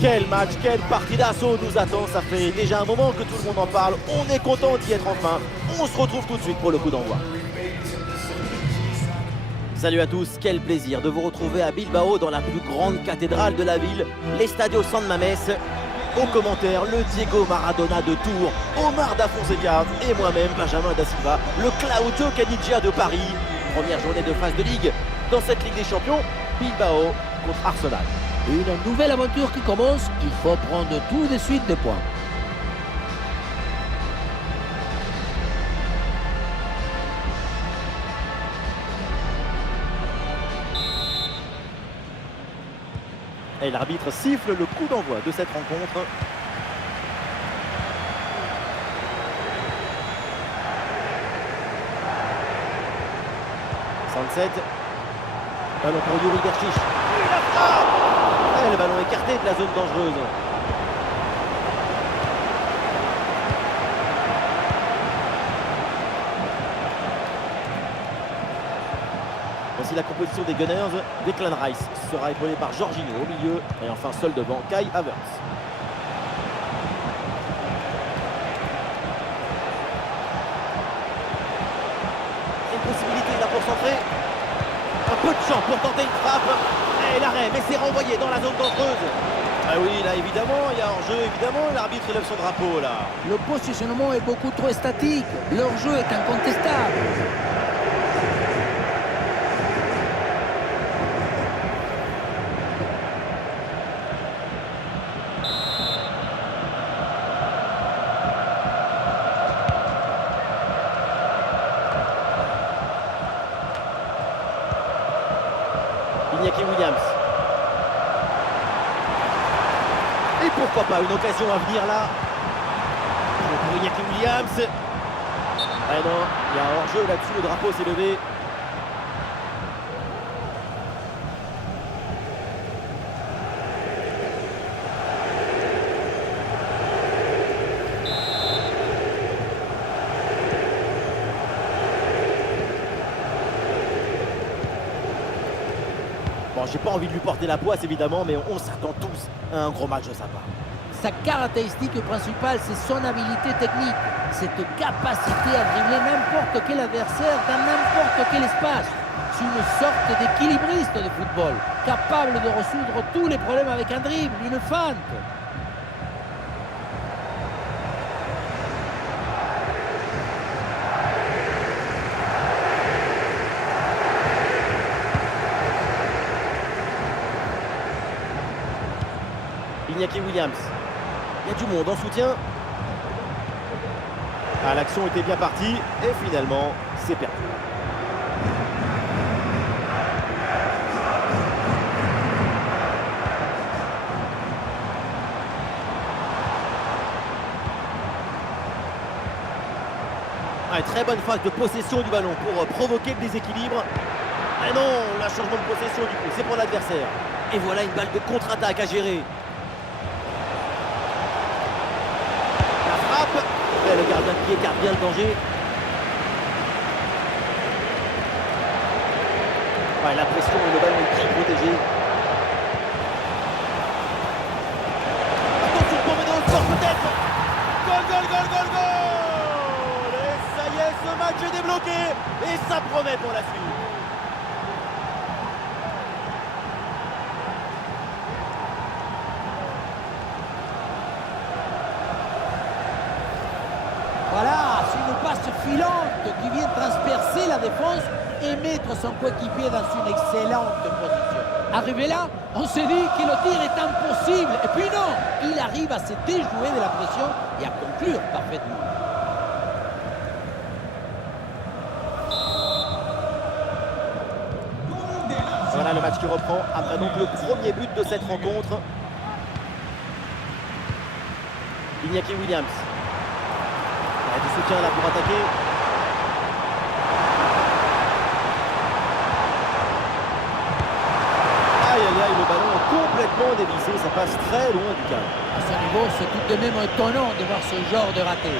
Quel match, quelle partie d'assaut nous attend. Ça fait déjà un moment que tout le monde en parle. On est content d'y être enfin. On se retrouve tout de suite pour le coup d'envoi. Salut à tous, quel plaisir de vous retrouver à Bilbao dans la plus grande cathédrale de la ville, l'Estadio San Mamés. Aux commentaires, le Diego Maradona de Tours, Omar Da Fonseca et moi-même, Benjamin Da Silva, le Claudio Caniggia de Paris. Première journée de phase de Ligue dans cette Ligue des Champions, Bilbao contre Arsenal. Une nouvelle aventure qui commence, il faut prendre tout de suite des points. Et l'arbitre siffle le coup d'envoi de cette rencontre. Sunset. Ballon pour Yuri Berchiche. La frappe. Et le ballon écarté de la zone dangereuse. Voici la composition des Gunners. Declan Rice sera épaulé par Jorginho au milieu. Et enfin seul devant Kai Havertz. Une possibilité là pour centrer. Un peu de champ pour tenter une frappe. Et l'arrêt, mais c'est renvoyé dans la zone dangereuse. Ah oui, là évidemment, il y a hors-jeu, évidemment, l'arbitre lève son drapeau là. Le positionnement est beaucoup trop statique. Leur jeu est incontestable. Iñaki Williams. Et pourquoi pas une occasion à venir là. Pour Iñaki Williams. Ah non, il y a un hors-jeu là-dessus, le drapeau s'est levé. Bon, j'ai pas envie de lui porter la poisse évidemment, mais on s'attend tous à un gros match de sa part. Sa caractéristique principale, c'est son habilité technique. Cette capacité à dribbler n'importe quel adversaire dans n'importe quel espace. C'est une sorte d'équilibriste de football, capable de résoudre tous les problèmes avec un dribble, une feinte. Iñaki Williams. Il y a du monde en soutien. Ah, l'action était bien partie et finalement, c'est perdu. Ah, très bonne phase de possession du ballon pour provoquer le déséquilibre. Ah non, le changement de possession du coup, c'est pour l'adversaire. Et voilà une balle de contre-attaque à gérer. Et le gardien qui écarte bien le danger. Ouais, la pression et le ballon est très protégé. Attention pour mener au score peut-être. Goal, goal, goal, goal, goal. Et ça y est, ce match est débloqué. Et ça promet pour la suite. Voilà, c'est une passe filante qui vient transpercer la défense et mettre son coéquipier dans une excellente position. Arrivé là, on s'est dit que le tir est impossible. Et puis non, il arrive à se déjouer de la pression et à conclure parfaitement. Voilà le match qui reprend après donc le premier but de cette rencontre. Iñaki Williams. Du soutien là pour attaquer. Aïe aïe aïe, le ballon est complètement dévissé, ça passe très loin du cadre. À ce niveau, c'est tout de même étonnant de voir ce genre de raté.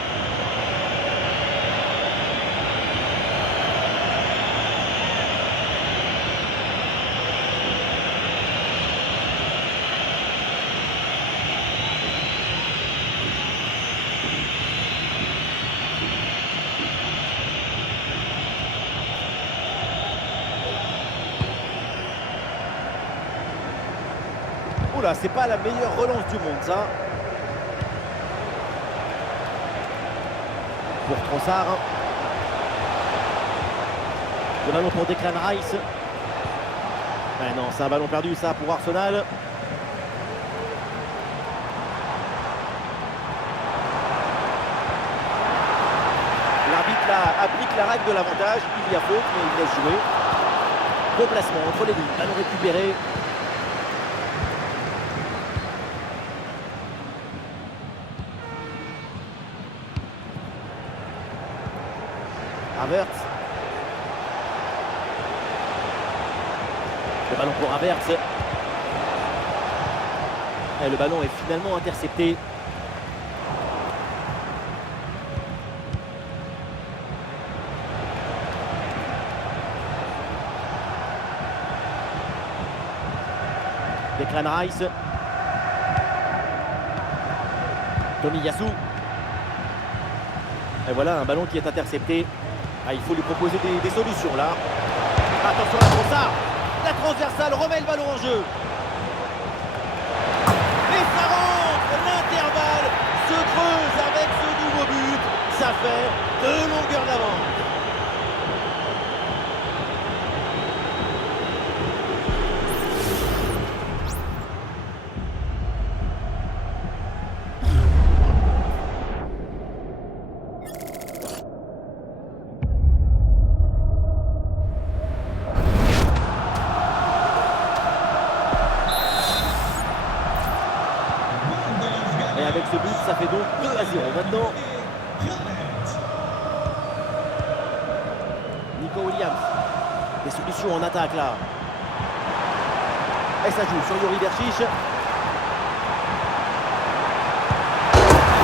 Oula, c'est pas la meilleure relance du monde, ça. Pour Trossard. Le ballon pour Declan Rice. Mais non, c'est un ballon perdu, ça, pour Arsenal. L'arbitre là applique la règle de l'avantage. Il y a faute, mais il laisse jouer. Bon placement entre les lignes. Ballon récupéré. Havertz. Le ballon pour Havertz. Et le ballon est finalement intercepté. Declan Rice. Tomiyasu. Et voilà un ballon qui est intercepté. Ah, il faut lui proposer des solutions là. Attention à Trossard. La transversale remet le ballon en jeu. Et ça rentre. L'intervalle se creuse avec ce nouveau but. Ça fait 2 longueurs d'avance. Avec ce but, ça fait donc 2-0 maintenant. Nico Williams. Des solutions en attaque là. Et ça joue sur Yuri Berchiche.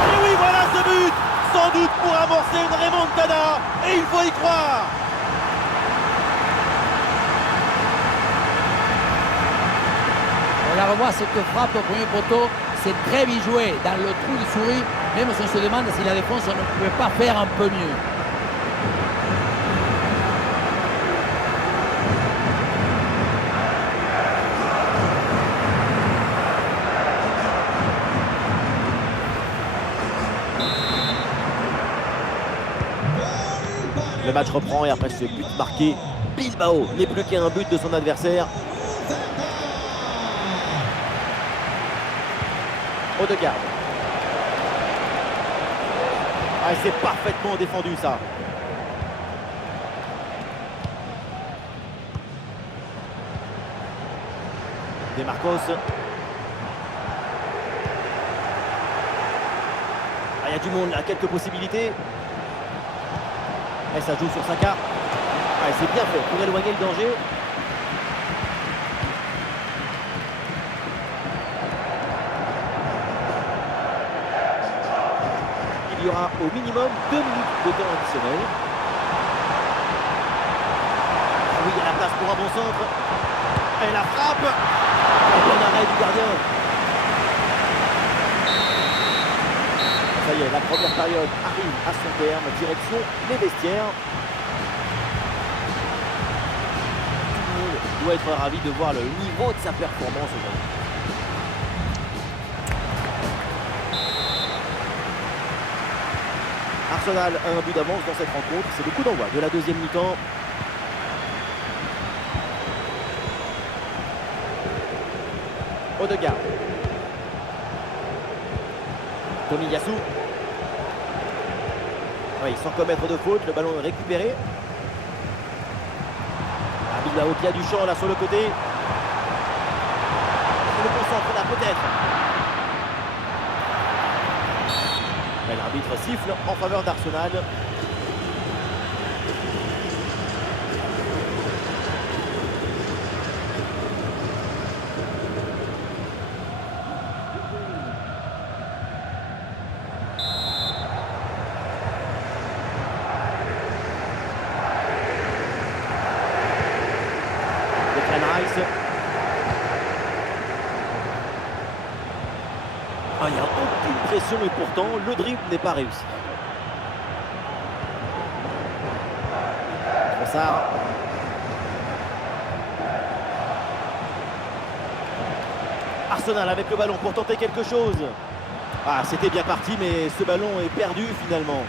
Et oui, voilà ce but. Sans doute pour amorcer une remontada. Et il faut y croire. On la revoit cette frappe au premier poteau. C'est très bien joué dans le trou de souris, même si on se demande si la défense ne pouvait pas faire un peu mieux. Le match reprend et après ce but marqué, Bilbao n'est plus qu'à un but de son adversaire. Odegaard. Ah, c'est parfaitement défendu ça. De Marcos. Ah, il y a du monde là, quelques possibilités. Et ça joue sur Saka. Ah, c'est bien fait pour éloigner le danger. Il y aura au minimum 2 minutes de temps additionnel. Ah oui, il y a la place pour un bon centre. Et la frappe. Et bon arrêt du gardien. Ça y est, la première période arrive à son terme. Direction les vestiaires. Tout le monde doit être ravi de voir le niveau de sa performance aujourd'hui. Arsenal a un but d'avance dans cette rencontre. C'est le coup d'envoi de la deuxième mi-temps. Odegaard. Tomiyasu. Oui, sans commettre de faute, le ballon est récupéré. Bilbao qui a du champ là sur le côté. Le concentre là peut-être. L'arbitre siffle en faveur d'Arsenal. Declan Rice. Ah, il n'y a aucune pression et pourtant le dribble n'est pas réussi. Trossard. Arsenal avec le ballon pour tenter quelque chose. Ah, c'était bien parti, mais ce ballon est perdu finalement.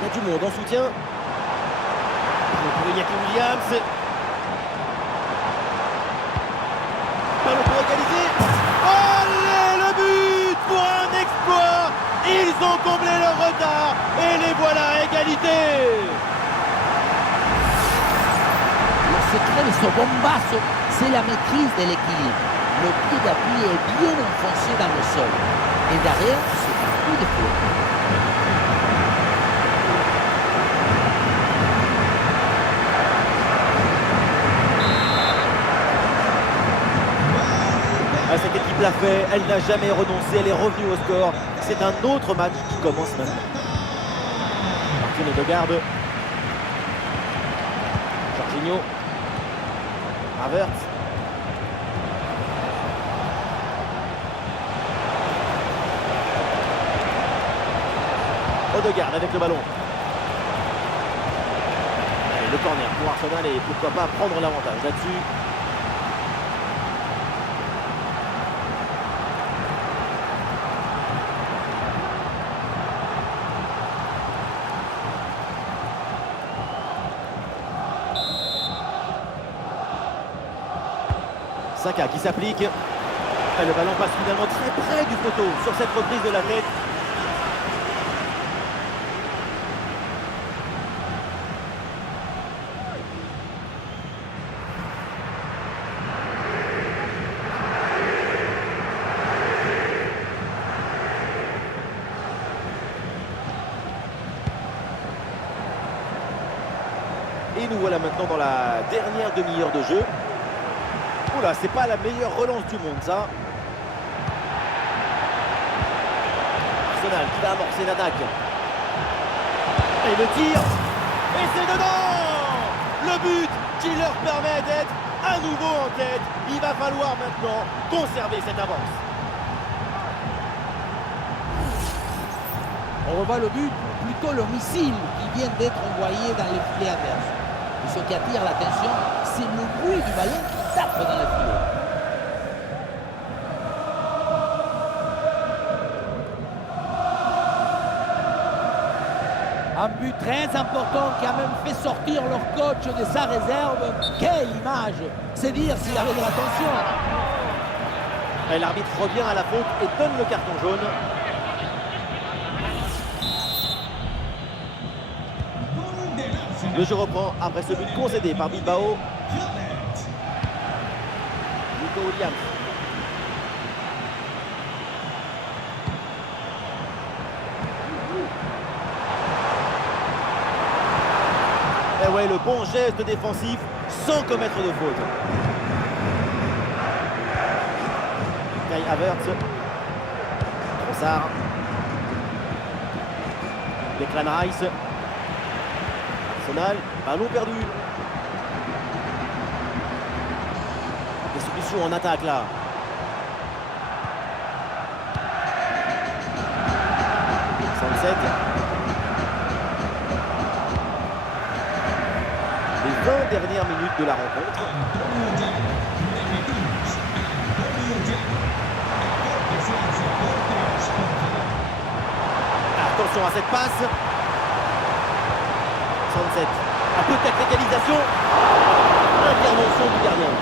Il y a du monde en soutien. Pour Iñaki Williams. Ballon pour égaliser. Allez, le but pour un exploit. Ils ont comblé leur retard et les voilà à égalité. Le secret de ce bombasso, c'est la maîtrise de l'équilibre. Le pied d'appui est bien enfoncé dans le sol. Et derrière, c'est un coup de flot. Cette équipe l'a fait, elle n'a jamais renoncé, elle est revenue au score. C'est un autre match qui commence maintenant. Martin Odegaard. Jorginho. Havertz. Odegaard avec le ballon. Allez, le corner pour Arsenal et pourquoi pas prendre l'avantage là-dessus. Saka qui s'applique. Le ballon passe finalement très près du poteau sur cette reprise de la tête. Et nous voilà maintenant dans la dernière demi-heure de jeu. Oula, c'est pas la meilleure relance du monde, ça. Arsenal qui va amorcer l'attaque. Et le tir. Et c'est dedans. Le but qui leur permet d'être à nouveau en tête. Il va falloir maintenant conserver cette avance. On revoit le but, plutôt le missile qui vient d'être envoyé dans les filets adverses. Et ce qui attire l'attention, c'est le bruit du ballon qui tape dans le filet. Un but très important qui a même fait sortir leur coach de sa réserve. Quelle image! C'est dire s'il avait de l'attention. Et l'arbitre revient à la faute et donne le carton jaune. Le jeu reprend après ce but concédé par Bilbao. Nico Williams. Et ouais, le bon geste défensif sans commettre de faute. Kai Havertz. Trossard. Declan Rice. Arsenal, ballon perdu. Des solutions en attaque là. Sunset. Les 20 dernières minutes de la rencontre. Attention à cette passe. Sunset a peut-être l'égalisation. Intervention du gardien.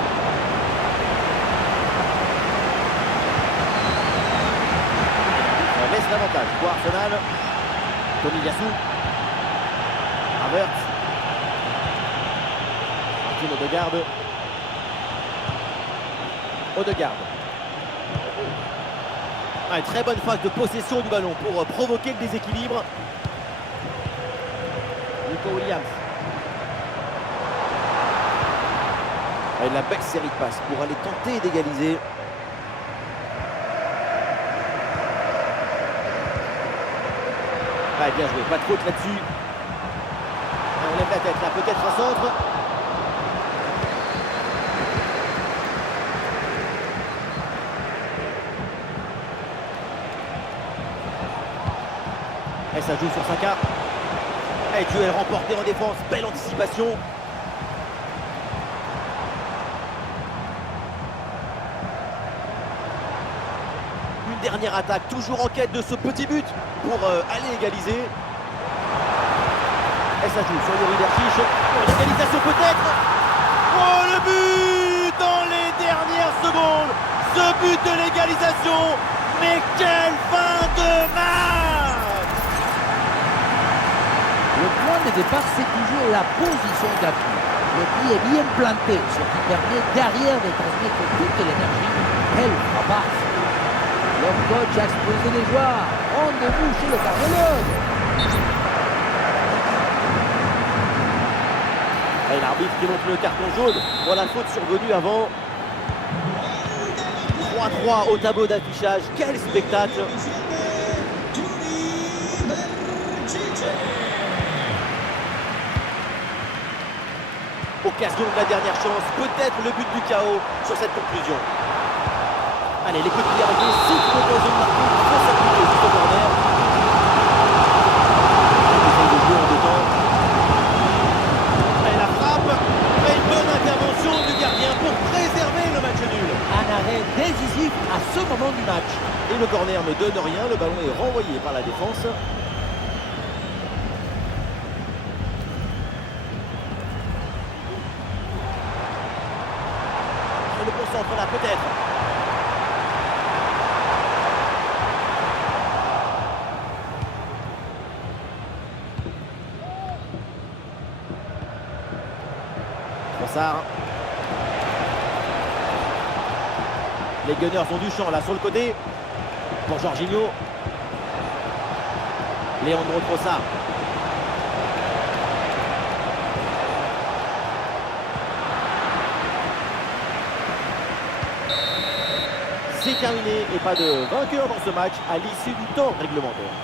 Ça laisse l'avantage pour Arsenal. Tomiyasu. Havertz. Martin Odegaard. Odegaard. Une très bonne phase de possession du ballon pour provoquer le déséquilibre. Nico Williams. Et la belle série de passes pour aller tenter d'égaliser. Ah, bien joué, pas de faute là-dessus. On lève la tête là, peut-être un centre. Et ça joue sur Saka. Et duel remporté en défense, belle anticipation. dernière attaque, toujours en quête de ce petit but pour aller égaliser. Et ça joue sur Yuri Berchiche pour l'égalisation peut-être. Oh, le but dans les dernières secondes. Ce but de l'égalisation. Mais quelle fin de match! Le point de départ, c'est toujours la position d'appui. Le pied est bien planté, ce qui permet derrière de transmettre toute l'énergie. Quelle frappe! Le coach a exposé les joueurs. Rendez-vous chez le cardiologue. Et l'arbitre qui montre le carton jaune pour la faute survenue avant. 3-3 au tableau d'affichage. Quel spectacle! Occasion de la dernière chance, peut-être le but du chaos sur cette conclusion. Allez, les coups de pied arrêtés, si tu veux dans une marque, il faut s'appliquer juste au corner. Il essaye de jouer en deux temps. Et la frappe, et une bonne intervention du gardien pour préserver le match nul. Un arrêt décisif à ce moment du match. Et le corner ne donne rien, le ballon est renvoyé par la défense. Le concentre là peut-être. Trossard. Les Gunners ont du champ là sur le côté. Pour Jorginho. Leandro Trossard. C'est terminé et pas de vainqueur dans ce match à l'issue du temps réglementaire.